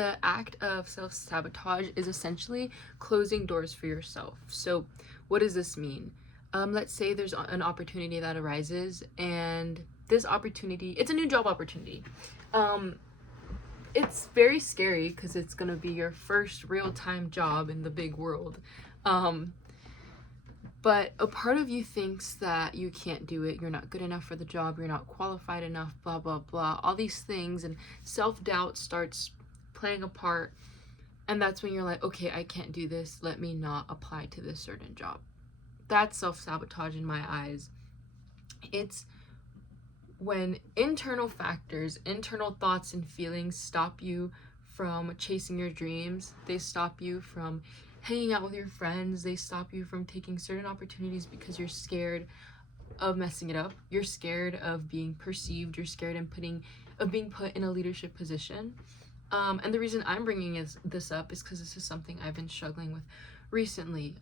The act of self-sabotage is essentially closing doors for yourself. So what does this mean? Let's say there's an opportunity that arises, and this opportunity, it's a new job opportunity. It's very scary because it's going to be your first real-time job in the big world. But a part of you thinks that you can't do it, you're not good enough for the job, you're not qualified enough, blah, blah, blah, all these things, and self-doubt starts playing a part, and that's when you're like, okay, I can't do this, let me not apply to this certain job. That's self-sabotage in my eyes. It's when internal factors, internal thoughts and feelings stop you from chasing your dreams. They stop you from hanging out with your friends. They stop you from taking certain opportunities because you're scared of messing it up. You're scared of being perceived. You're scared of being put in a leadership position. And the reason I'm bringing this up is because this is something I've been struggling with recently.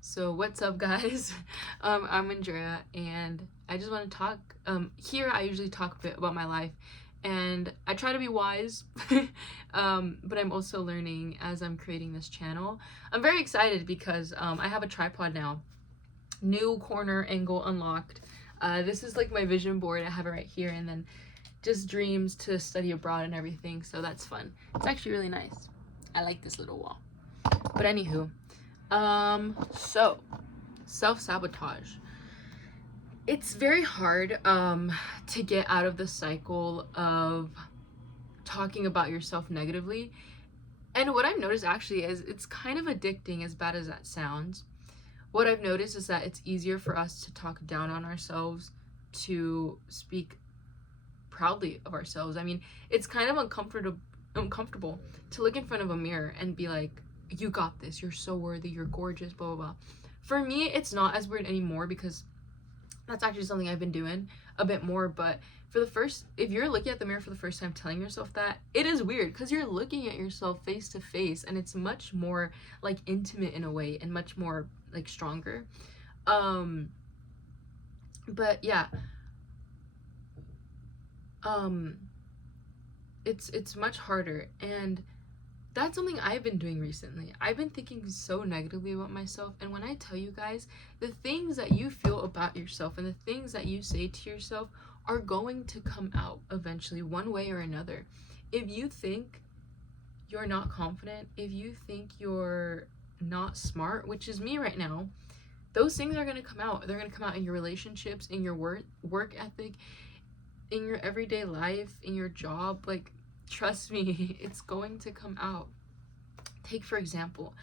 So what's up, guys? I'm Andrea, and I just want to talk. Here I usually talk a bit about my life, and I try to be wise, but I'm also learning as I'm creating this channel. I'm very excited because I have a tripod now. New corner angle unlocked. This is like my vision board. I have it right here, and then just dreams to study abroad and everything, so that's fun. It's actually really nice. I like this little wall. But anywho, so self-sabotage. It's very hard to get out of the cycle of talking about yourself negatively. And what I've noticed actually is it's kind of addicting, as bad as that sounds. What I've noticed is that it's easier for us to talk down on ourselves, to speak proudly of ourselves. I mean, it's kind of uncomfortable to look in front of a mirror and be like, you got this, you're so worthy, you're gorgeous, blah, blah, blah. For me, it's not as weird anymore because that's actually something I've been doing a bit more. But if you're looking at the mirror for the first time telling yourself that, it is weird because you're looking at yourself face to face, and it's much more like intimate in a way and much more like stronger. But yeah, it's much harder, and that's something I've been doing recently. I've been thinking so negatively about myself, and when I tell you guys, the things that you feel about yourself and the things that you say to yourself are going to come out eventually, one way or another. If you think you're not confident, if you think you're not smart, which is me right now, those things are going to come out. They're going to come out in your relationships, in your work ethic, in your everyday life, in your job. Like, trust me, it's going to come out. Take, for example,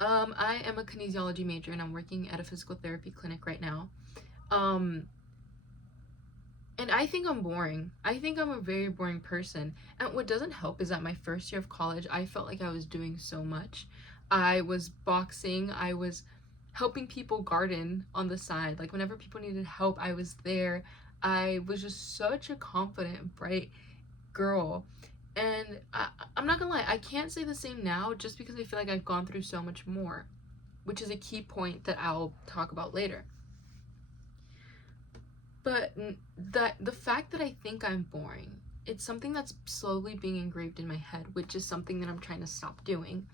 I am a kinesiology major, and I'm working at a physical therapy clinic right now. And I think I'm boring. I think I'm a very boring person. And what doesn't help is that my first year of college, I felt like I was doing so much. I was boxing, I was helping people garden on the side. Like, whenever people needed help, I was there. I was just such a confident, bright girl. And I'm not gonna lie, I can't say the same now just because I feel like I've gone through so much more, which is a key point that I'll talk about later. But the fact that I think I'm boring, it's something that's slowly being engraved in my head, which is something that I'm trying to stop doing.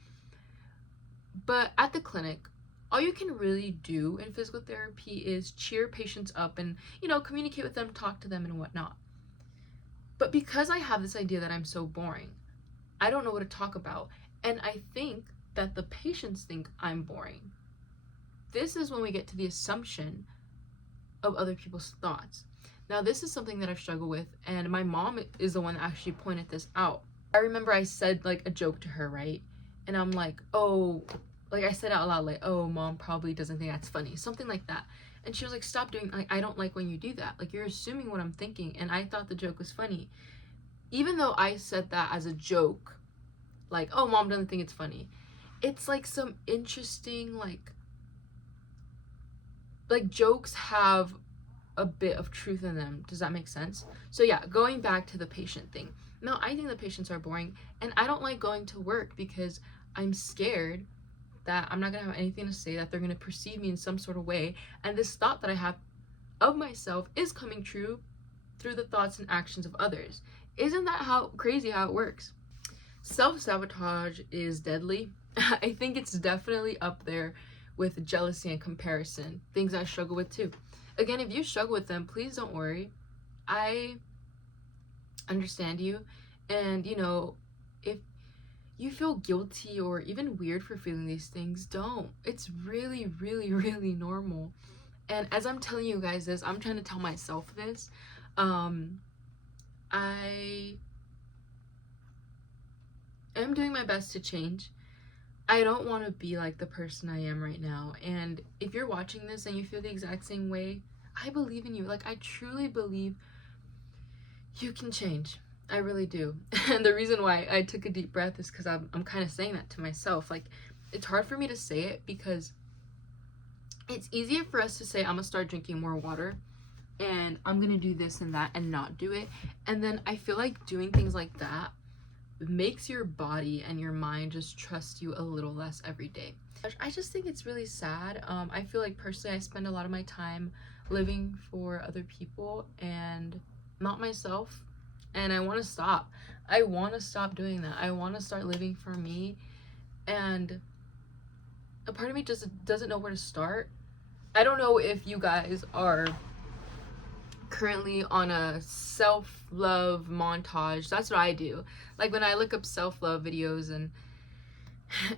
But at the clinic, all you can really do in physical therapy is cheer patients up and, communicate with them, talk to them, and whatnot. But because I have this idea that I'm so boring, I don't know what to talk about. And I think that the patients think I'm boring. This is when we get to the assumption of other people's thoughts. Now, this is something that I've struggled with, and my mom is the one that actually pointed this out. I remember I said like a joke to her, right? And I'm like, oh, like I said out loud, like, oh, mom probably doesn't think that's funny, something like that. And she was like, stop doing, like, I don't like when you do that. Like, you're assuming what I'm thinking. And I thought the joke was funny. Even though I said that as a joke, like, oh, mom doesn't think it's funny. It's like some interesting, like jokes have a bit of truth in them. Does that make sense? So yeah, going back to the patient thing. No, I think the patients are boring. And I don't like going to work because I'm scared that I'm not going to have anything to say, that they're going to perceive me in some sort of way. And this thought that I have of myself is coming true through the thoughts and actions of others. Isn't that crazy how it works? Self-sabotage is deadly. I think it's definitely up there with jealousy and comparison, things I struggle with too. Again, if you struggle with them, please don't worry. I understand you. And, you know, if you feel guilty or even weird for feeling these things, don't. It's really, really, really normal. And as I'm telling you guys this, I'm trying to tell myself this. I am doing my best to change. I don't want to be like the person I am right now. And if you're watching this and you feel the exact same way, I believe in you. Like, I truly believe you can change. I really do. And the reason why I took a deep breath is because I'm kind of saying that to myself. Like, it's hard for me to say it because it's easier for us to say, I'm going to start drinking more water and I'm going to do this and that and not do it. And then I feel like doing things like that makes your body and your mind just trust you a little less every day. I just think it's really sad. I feel like personally I spend a lot of my time living for other people and not myself, and I want to stop. I want to stop doing that. I want to start living for me, and a part of me just doesn't know where to start. I don't know if you guys are currently on a self-love montage. That's what I do. Like when I look up self-love videos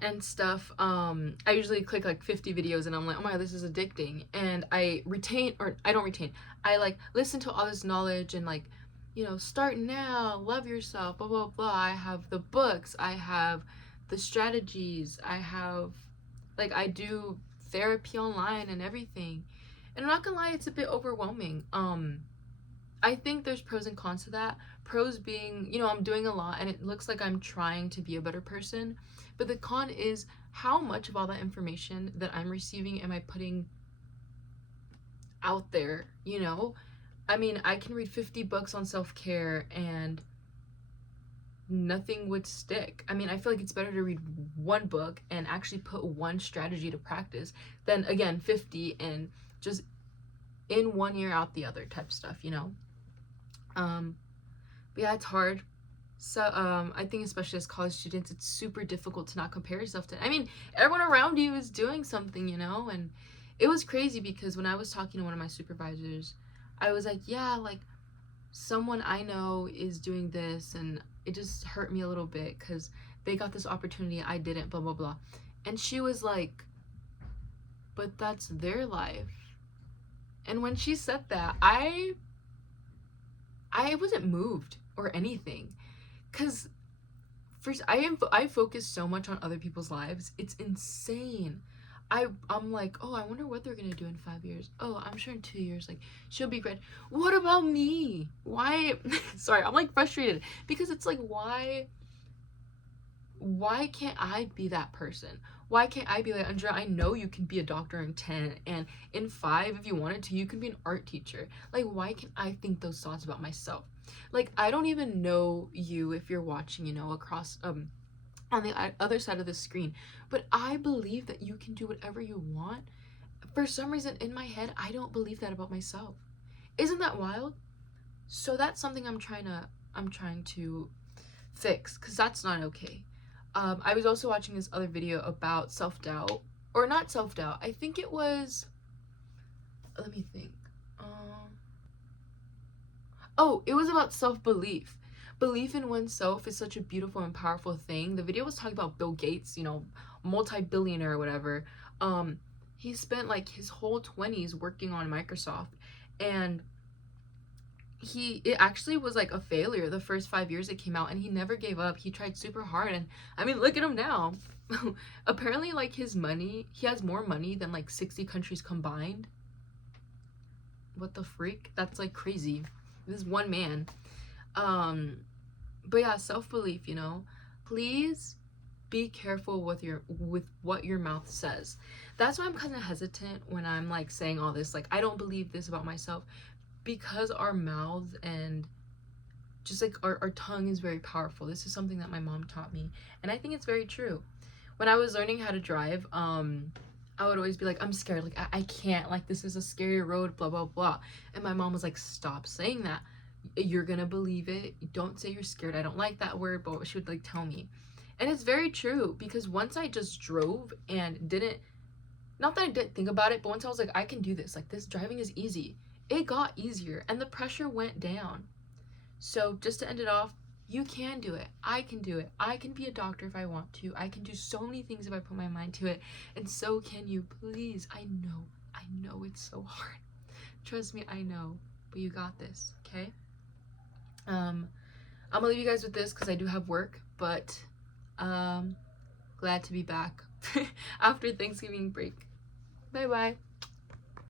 and stuff, I usually click like 50 videos and I'm like, oh my god, this is addicting. And I don't retain, I like listen to all this knowledge and like, you know, start now, love yourself, blah blah blah. I have the books, I have the strategies, I have, like, I do therapy online and everything. And I'm not gonna lie, it's a bit overwhelming. I think there's pros and cons to that. Pros being, you know, I'm doing a lot and it looks like I'm trying to be a better person. But the con is how much of all that information that I'm receiving am I putting out there, you know? I mean, I can read 50 books on self-care and nothing would stick. I mean, I feel like it's better to read one book and actually put one strategy to practice than, again, 50 and just in one ear out the other type stuff, you know? But yeah, it's hard. So I think especially as college students, it's super difficult to not compare yourself to, I mean, everyone around you is doing something, you know? And it was crazy because when I was talking to one of my supervisors, I was like, yeah, like someone I know is doing this, and it just hurt me a little bit because they got this opportunity, I didn't, blah blah blah. And she was like, but that's their life. And when she said that, I wasn't moved or anything, because first I focus so much on other people's lives, it's insane. I'm like, oh, I wonder what they're gonna do in 5 years. Oh, I'm sure in 2 years, like, she'll be great. What about me? Why? Sorry, I'm like frustrated because it's like, why can't I be that person? Why can't I be like, Andrea, I know you can be a doctor in 10, and in 5, if you wanted to, you can be an art teacher. Like, why can't I think those thoughts about myself? Like, I don't even know you if you're watching, you know, across on the other side of the screen, but I believe that you can do whatever you want. For some reason in my head, I don't believe that about myself. Isn't that wild? So that's something I'm trying to fix, because that's not okay. I was also watching this other video about self-doubt, or not self-doubt, I think it was, let me think, oh, it was about self-belief. Belief in oneself is such a beautiful and powerful thing. The video was talking about Bill Gates, you know, multi-billionaire or whatever. He spent like his whole 20s working on Microsoft, and it actually was like a failure the first 5 years it came out, and he never gave up. He tried super hard, and I mean, look at him now. Apparently, like, his money, he has more money than like 60 countries combined. What the freak? That's like crazy. This is one man. But yeah, self-belief, you know, please be careful with what your mouth says. That's why I'm kind of hesitant when I'm like saying all this, like, I don't believe this about myself, because our mouths and just like our tongue is very powerful. This is something that my mom taught me, and I think it's very true. When I was learning how to drive, I would always be like, I'm scared, like, I can't, like, this is a scary road, blah blah blah. And my mom was like, stop saying that. You're gonna believe it. Don't say you're scared. I don't like that word, but she would like tell me. And it's very true, because once I just drove and didn't, not that I didn't think about it, but once I was like, I can do this, like this driving is easy, it got easier and the pressure went down. So just to end it off, you can do it. I can do it. I can be a doctor if I want to. I can do so many things if I put my mind to it. And so can you. Please. I know it's so hard. Trust me, I know. But you got this, okay? I'm gonna leave you guys with this because I do have work, but glad to be back after Thanksgiving break. Bye bye.